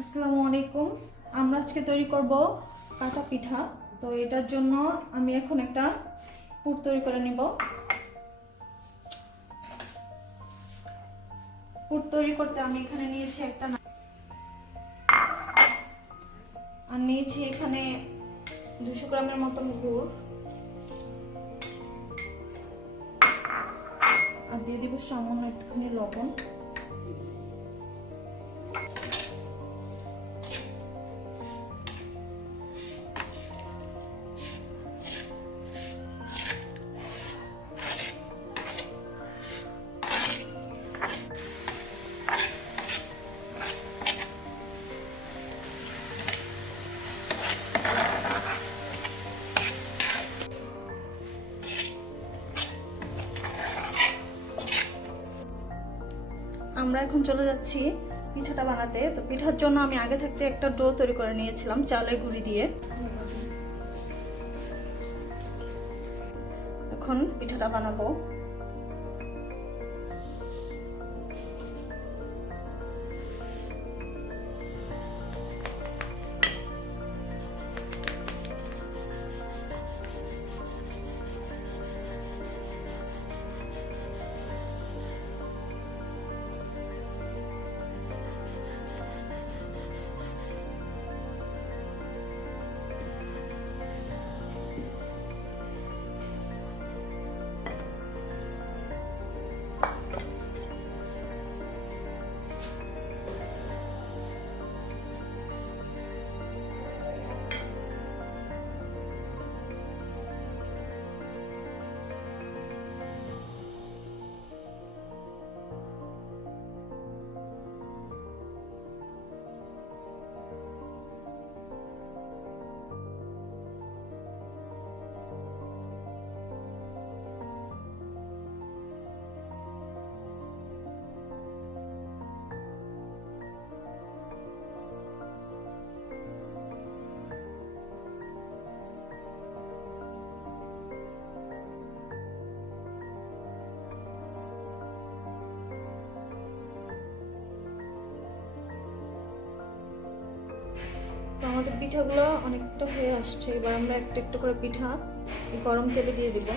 আসসালামু আলাইকুম। আমরা আজকে তৈরি করব কাটা পিঠা। তো এটার জন্য আমি এখন একটা পুর তৈরি করে নিব। পুর তৈরি করতে আমি এখানে নিয়েছি আর নিয়েছি এখানে 200 গ্রামের মতো গুড়, আর দিয়ে দিব সামান্য একটুখানি লবণ। আমরা এখন চলে যাচ্ছি পিঠাটা বানাতে। তো পিঠার জন্য আমি আগে থাকতে একটা ডো তৈরি করে নিয়েছিলাম চালের গুঁড়ি দিয়ে। এখন পিঠাটা বানাবো। তো আমাদের পিঠাগুলো অনেকটা হয়ে আসছে। এবার আমরা একটা একটা করে পিঠা গরম তেলে দিয়ে দিব।